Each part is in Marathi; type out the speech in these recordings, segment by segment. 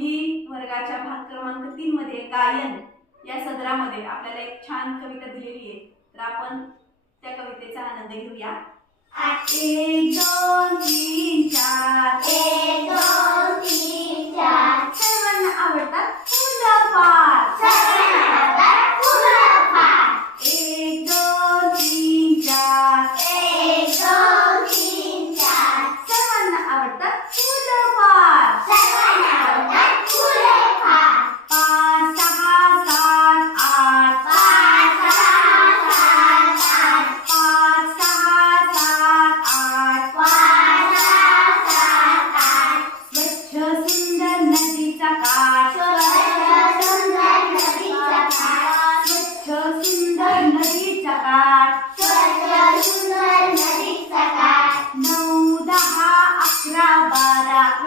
तुम्ही वर्गाच्या भाग क्रमांक तीन मध्ये गायन या सदरामध्ये आपल्याला एक छान कविता दिलेली आहे. तर आपण त्या कवितेचा आनंद घेऊया. एक आवडतात फुलं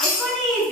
e con il